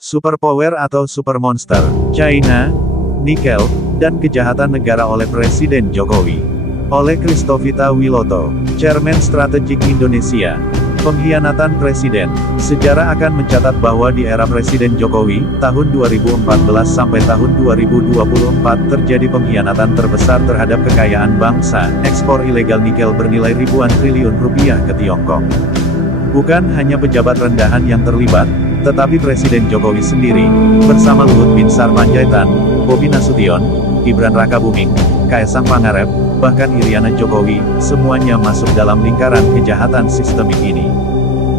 Superpower atau supermonster, China, nikel, dan kejahatan negara oleh Presiden Jokowi. Oleh Christovita Wiloto, Chairman Strategik Indonesia. Pengkhianatan Presiden. Sejarah akan mencatat bahwa di era Presiden Jokowi, tahun 2014 sampai tahun 2024 terjadi pengkhianatan terbesar terhadap kekayaan bangsa, ekspor ilegal nikel bernilai ribuan triliun rupiah ke Tiongkok. Bukan hanya pejabat rendahan yang terlibat, tetapi Presiden Jokowi sendiri, bersama Luhut Binsar Panjaitan, Bobi Nasution, Gibran Rakabuming, Kaesang Pangarep, bahkan Iriana Jokowi, semuanya masuk dalam lingkaran kejahatan sistemik ini.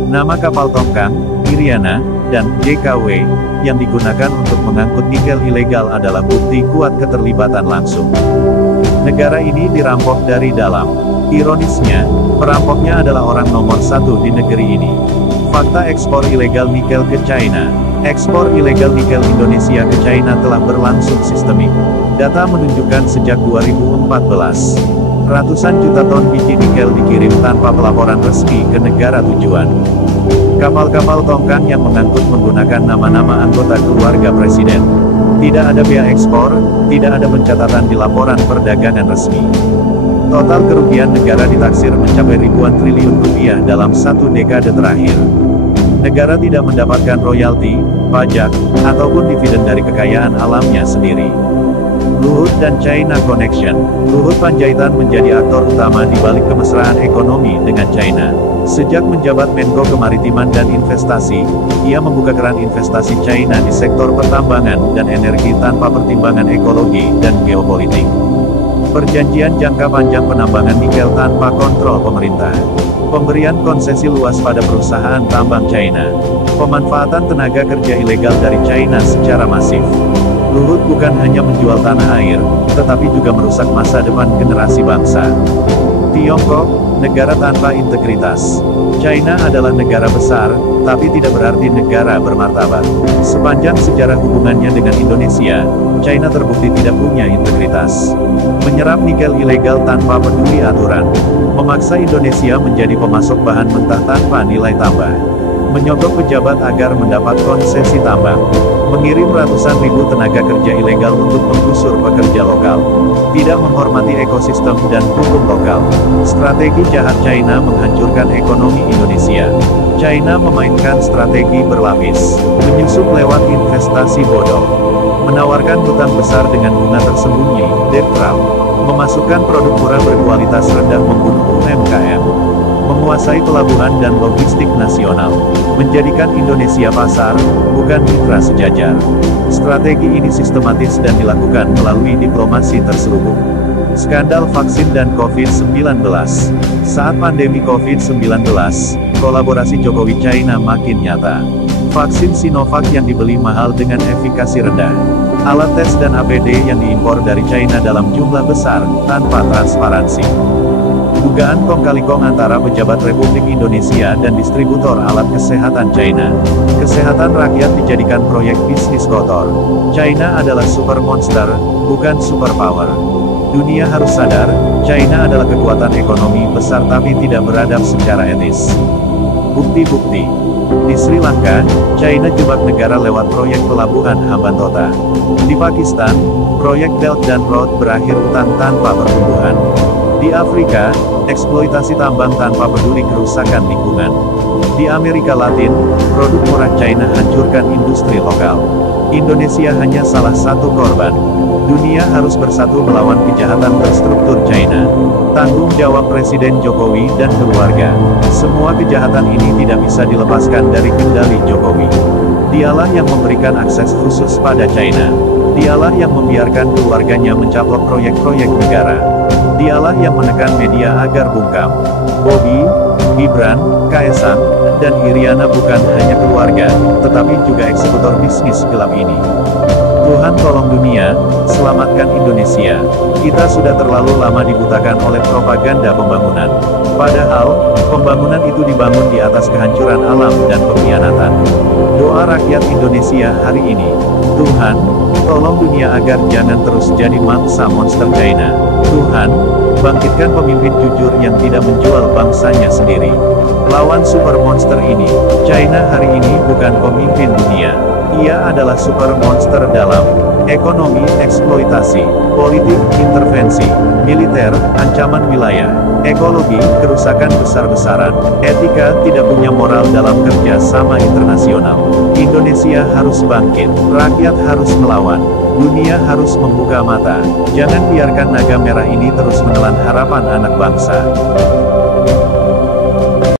Nama kapal Tongkang, Iriana, dan JKW, yang digunakan untuk mengangkut nikel ilegal adalah bukti kuat keterlibatan langsung. Negara ini dirampok dari dalam. Ironisnya, perampoknya adalah orang nomor satu di negeri ini. Fakta ekspor ilegal nikel ke China. Ekspor ilegal nikel Indonesia ke China telah berlangsung sistemik. Data menunjukkan sejak 2014, ratusan juta ton biji nikel dikirim tanpa pelaporan resmi ke negara tujuan. Kapal-kapal Tongkang yang mengangkut menggunakan nama-nama anggota keluarga presiden. Tidak ada bea ekspor, tidak ada pencatatan di laporan perdagangan resmi. Total kerugian negara ditaksir mencapai ribuan triliun rupiah dalam satu dekade terakhir. Negara tidak mendapatkan royalti, pajak, ataupun dividen dari kekayaan alamnya sendiri. Luhut dan China Connection. Luhut Panjaitan menjadi aktor utama di balik kemesraan ekonomi dengan China. Sejak menjabat Menko Kemaritiman dan Investasi, ia membuka keran investasi China di sektor pertambangan dan energi tanpa pertimbangan ekologi dan geopolitik. Perjanjian jangka panjang penambangan nikel tanpa kontrol pemerintah. Pemberian konsesi luas pada perusahaan tambang China. Pemanfaatan tenaga kerja ilegal dari China secara masif. Luhut bukan hanya menjual tanah air, tetapi juga merusak masa depan generasi bangsa. Tiongkok, negara tanpa integritas. China adalah negara besar, tapi tidak berarti negara bermartabat. Sepanjang sejarah hubungannya dengan Indonesia, China terbukti tidak punya integritas. Menyerap nikel ilegal tanpa peduli aturan. Memaksa Indonesia menjadi pemasok bahan mentah tanpa nilai tambah. Menyogok pejabat agar mendapat konsesi tambang. Mengirim ratusan ribu tenaga kerja ilegal untuk menggusur pekerja lokal. Tidak menghormati ekosistem dan hukum lokal. Strategi jahat China menghancurkan ekonomi Indonesia. China memainkan strategi berlapis. Menyusup lewat investasi bodong. Menawarkan hutang besar dengan bunga tersembunyi, debt trap. Memasukkan produk murah berkualitas rendah membunuh UMKM. Menguasai pelabuhan dan logistik nasional. Menjadikan Indonesia pasar, bukan mitra sejajar. Strategi ini sistematis dan dilakukan melalui diplomasi terselubung. Skandal vaksin dan COVID-19. Saat pandemi COVID-19, kolaborasi Jokowi-China makin nyata. Vaksin Sinovac yang dibeli mahal dengan efikasi rendah. Alat tes dan APD yang diimpor dari China dalam jumlah besar, tanpa transparansi. Dugaan kong-kali-kong antara pejabat Republik Indonesia dan distributor alat kesehatan China. Kesehatan rakyat dijadikan proyek bisnis kotor. China adalah super monster, bukan superpower. Dunia harus sadar, China adalah kekuatan ekonomi besar tapi tidak beradab secara etis. Bukti-bukti. Di Sri Lanka, China jebak negara lewat proyek pelabuhan Hambantota. Di Pakistan, proyek Belt and Road berakhir utang tanpa pertumbuhan. Di Afrika, eksploitasi tambang tanpa peduli kerusakan lingkungan. Di Amerika Latin, produk murah China hancurkan industri lokal. Indonesia hanya salah satu korban. Dunia harus bersatu melawan kejahatan terstruktur China. Tanggung jawab Presiden Jokowi dan keluarga. Semua kejahatan ini tidak bisa dilepaskan dari kendali Jokowi. Dialah yang memberikan akses khusus pada China. Dialah yang membiarkan keluarganya mencaplok proyek-proyek negara. Dialah yang menekan media agar bungkam. Bobi, Gibran, Kaesang, dan Iriana bukan hanya keluarga, tetapi juga eksekutor bisnis gelap ini. Tuhan tolong dunia, selamatkan Indonesia. Kita sudah terlalu lama dibutakan oleh propaganda pembangunan. Padahal, pembangunan itu dibangun di atas kehancuran alam dan pengkhianatan. Doa rakyat Indonesia hari ini. Tuhan, tolong dunia agar jangan terus jadi mangsa monster China. Tuhan, bangkitkan pemimpin jujur yang tidak menjual bangsanya sendiri. Lawan super monster ini, China hari ini bukan pemimpin dunia. Ia adalah super monster dalam ekonomi, eksploitasi, politik, intervensi, militer, ancaman wilayah, ekologi, kerusakan besar-besaran, etika, tidak punya moral dalam kerja sama internasional. Indonesia harus bangkit, rakyat harus melawan, dunia harus membuka mata. Jangan biarkan naga merah ini terus menelan harapan anak bangsa.